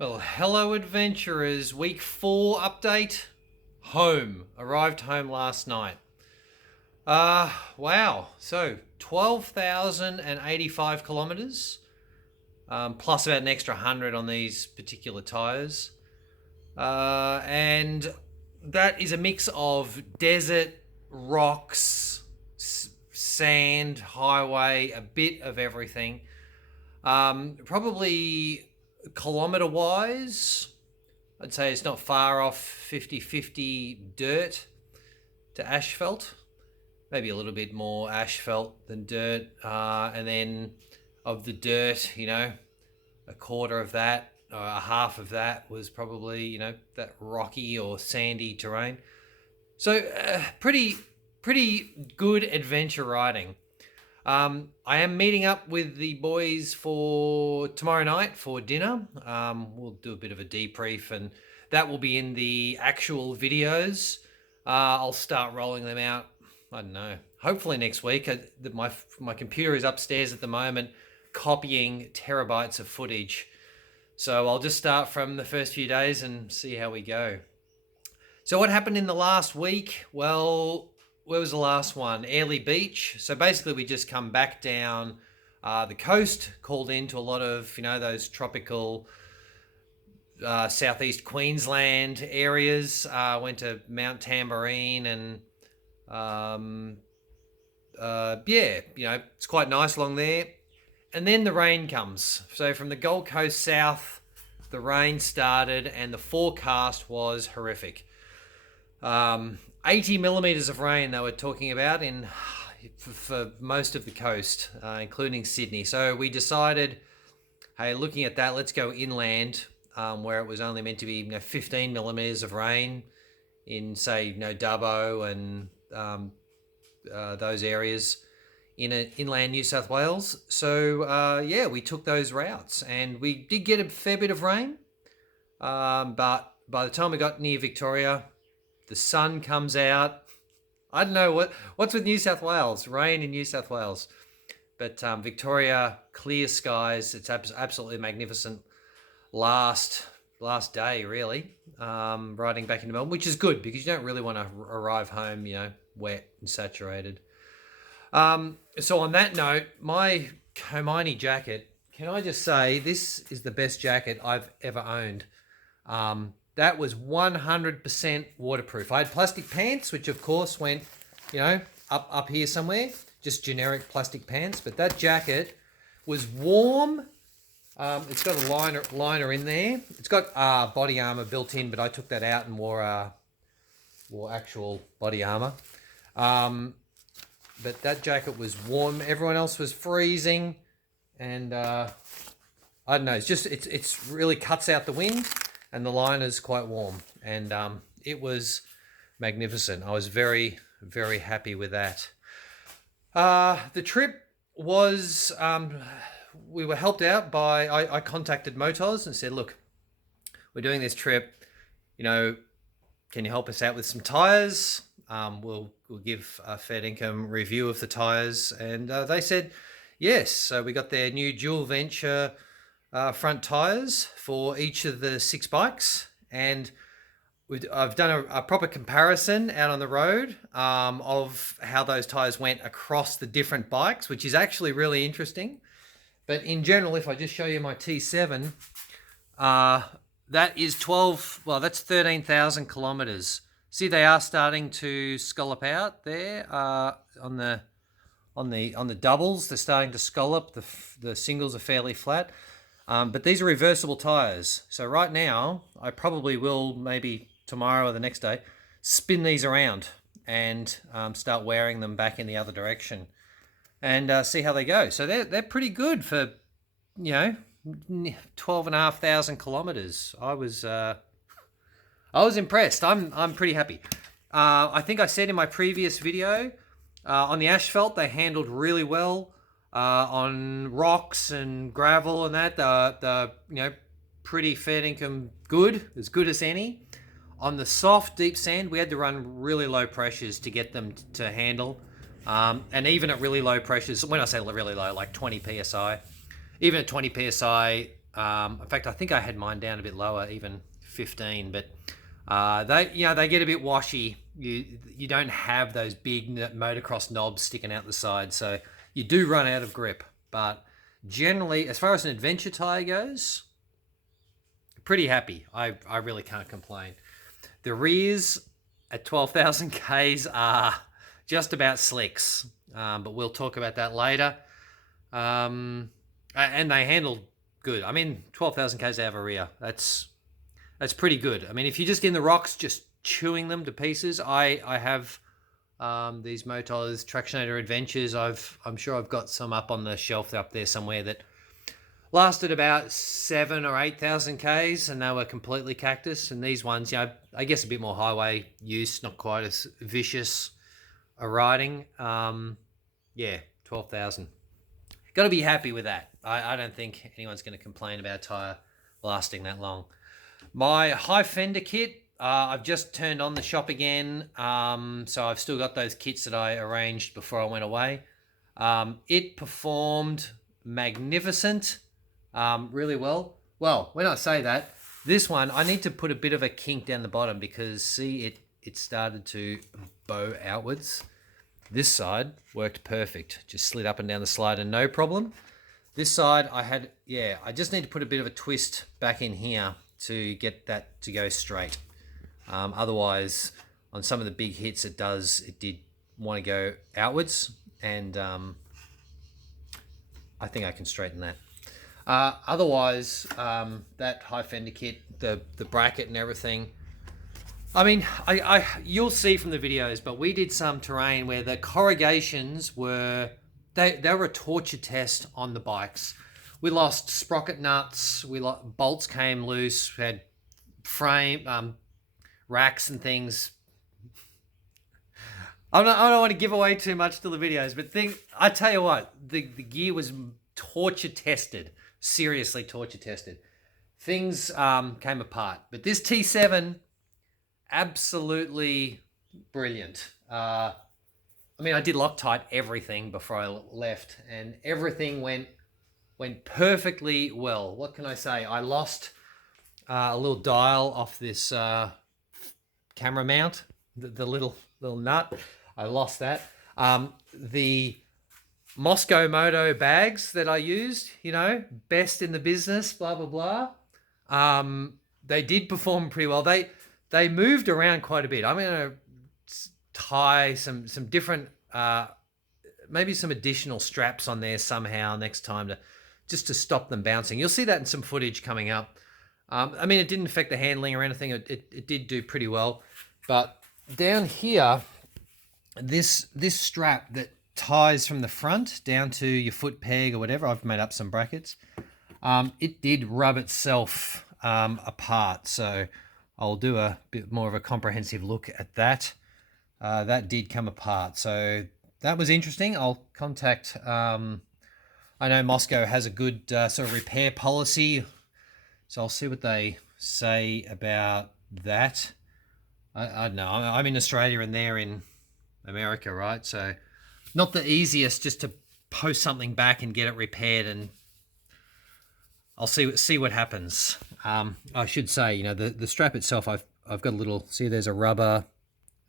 Well, hello, adventurers. Week 4 update. Home. Arrived home last night. Wow. So, 12,085 kilometers, plus about an extra 100 on these particular tyres. And that is a mix of desert, rocks, sand, highway, a bit of everything. Probably kilometre wise, I'd say it's not far off 50-50 dirt to asphalt. Maybe a little bit more asphalt than dirt. And then of the dirt, a quarter of that or a half of that was probably, that rocky or sandy terrain. So pretty good adventure riding. I am meeting up with the boys for tomorrow night for dinner. We'll do a bit of a debrief, and that will be in the actual videos. I'll start rolling them out, I don't know, hopefully next week. My computer is upstairs at the moment copying terabytes of footage. So I'll just start from the first few days and see how we go. So what happened in the last week? Well, where was the last one? Airlie Beach. So basically we just come back down the coast, called into a lot of, those tropical southeast Queensland areas. Went to Mount Tamborine and it's quite nice along there. And then the rain comes. So from the Gold Coast south, the rain started and the forecast was horrific. 80 millimeters of rain they were talking about for most of the coast, including Sydney. So we decided, hey, looking at that, let's go inland, where it was only meant to be 15 millimeters of rain in, say, Dubbo and those areas in inland New South Wales. So we took those routes and we did get a fair bit of rain, but by the time we got near Victoria, the sun comes out. I don't know what's with New South Wales, rain in New South Wales. But Victoria, clear skies. It's absolutely magnificent. Last day, really, riding back into Melbourne, which is good because you don't really want to arrive home, wet and saturated. So on that note, my Hermione jacket, can I just say, this is the best jacket I've ever owned. That was 100% waterproof. I had plastic pants, which of course went, up here somewhere, just generic plastic pants. But that jacket was warm. It's got a liner in there. It's got body armor built in, but I took that out and wore actual body armor. But that jacket was warm. Everyone else was freezing, and I don't know. It's really cuts out the wind. And the liner's quite warm, and it was magnificent. I was very, very happy with that. The trip was, we were helped out by, I contacted Motos and said, look, we're doing this trip, can you help us out with some tyres? We'll give a fair income review of the tyres. And they said yes. So we got their new Dual Venture front tyres for each of the 6 bikes, and I've done a proper comparison out on the road of how those tyres went across the different bikes, which is actually really interesting. But in general, if I just show you my T7, that is that's 13,000 kilometers. See, they are starting to scallop out there on the doubles. They're starting to scallop. The singles are fairly flat. But these are reversible tyres. So right now, I probably will, maybe tomorrow or the next day, spin these around and start wearing them back in the other direction and see how they go. So they're pretty good for, 12,500 kilometres. I was impressed. I'm pretty happy. I think I said in my previous video, on the asphalt, they handled really well. On rocks and gravel and that, the pretty fair income good, as good as any. On the soft, deep sand, we had to run really low pressures to get them to handle. And even at really low pressures, when I say really low, like 20 psi, even at 20 psi, In fact, I think I had mine down a bit lower, even 15. But they get a bit washy. You don't have those big motocross knobs sticking out the side, so you do run out of grip. But generally, as far as an adventure tire goes, pretty happy. I really can't complain. The rears at 12,000 Ks are just about slicks, but we'll talk about that later. And they handled good. I mean, 12,000 Ks out of a rear. That's pretty good. I mean, if you're just in the rocks, just chewing them to pieces. I have these Motoz Tractionator Adventures. I'm sure I've got some up on the shelf up there somewhere that lasted about 7 or 8,000 Ks, and they were completely cactus. And these ones, I guess a bit more highway use, not quite as vicious a riding. 12,000. Got to be happy with that. I don't think anyone's going to complain about a tyre lasting that long. My high fender kit, I've just turned on the shop again, so I've still got those kits that I arranged before I went away. It performed magnificent, really well. Well, when I say that, this one, I need to put a bit of a kink down the bottom because, see, it started to bow outwards. This side worked perfect. Just slid up and down the slider, no problem. This side, I just need to put a bit of a twist back in here to get that to go straight. Otherwise, on some of the big hits, it did want to go outwards, and I think I can straighten that. Otherwise, that high fender kit, the bracket and everything, I mean, you'll see from the videos, but we did some terrain where the corrugations were, they were a torture test on the bikes. We lost sprocket nuts, bolts came loose, we had frame, racks and things. I don't want to give away too much to the videos, but I tell you what, the gear was torture tested, seriously torture tested. Things came apart, but this T7, absolutely brilliant. I mean, I did Loctite everything before I left, and everything went perfectly well. What can I say? I lost a little dial off this camera mount, the little nut. I lost that. The Moscow Moto bags that I used, best in the business, blah, blah, blah. They did perform pretty well. They moved around quite a bit. I'm going to tie some different, maybe some additional straps on there somehow next time just to stop them bouncing. You'll see that in some footage coming up. I mean, it didn't affect the handling or anything. It did do pretty well. But down here, this strap that ties from the front down to your foot peg or whatever, I've made up some brackets. It did rub itself apart. So I'll do a bit more of a comprehensive look at that. That did come apart. So that was interesting. I'll contact, I know Moscow has a good sort of repair policy. So I'll see what they say about that. I don't know. I'm in Australia and they're in America, right? So not the easiest just to post something back and get it repaired, and I'll see what happens. I should say, the strap itself, I've got a little, see, there's a rubber,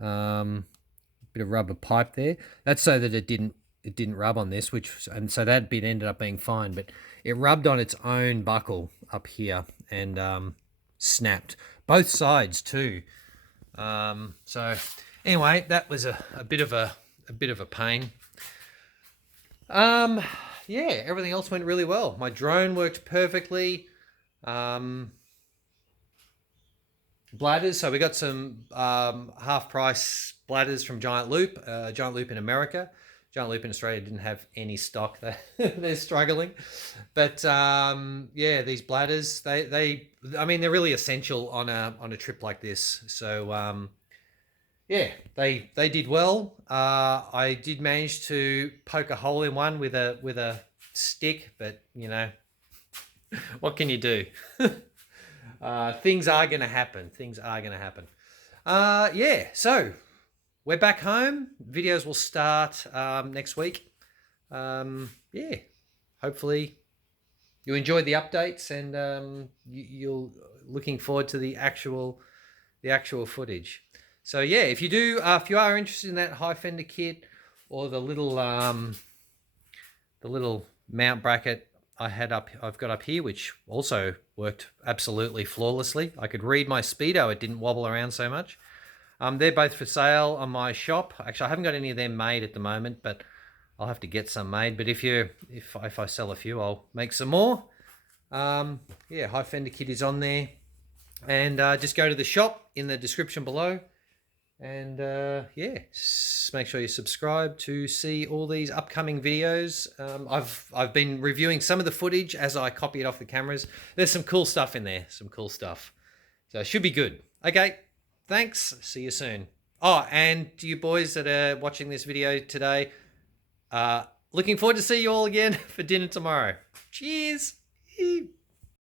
bit of rubber pipe there. That's so that it didn't rub on this, and so that bit ended up being fine, but it rubbed on its own buckle up here and snapped both sides too. So anyway, that was a bit of a pain. Yeah, everything else went really well. My drone worked perfectly. Bladders, so we got some half price bladders from Giant Loop. Giant Loop in America. Giant Loop in Australia didn't have any stock. They're struggling. But yeah, these bladders, I mean, they're really essential on a trip like this. So yeah, they did well. I did manage to poke a hole in one with a stick, but what can you do? Things are going to happen. Yeah, so we're back home. Videos will start next week. Yeah, hopefully you enjoyed the updates, and you're looking forward to the actual footage. So yeah, if you are interested in that high fender kit or the little mount bracket I've got up here, which also worked absolutely flawlessly. I could read my speedo; it didn't wobble around so much. They're both for sale on my shop. Actually, I haven't got any of them made at the moment, but I'll have to get some made. But if I sell a few, I'll make some more. Yeah, high fender kit is on there, and just go to the shop in the description below. And yeah, make sure you subscribe to see all these upcoming videos. I've been reviewing some of the footage as I copy it off the cameras. There's some cool stuff in there, some cool stuff. So it should be good. Okay, thanks. See you soon. Oh, and to you boys that are watching this video today, looking forward to see you all again for dinner tomorrow. Cheers.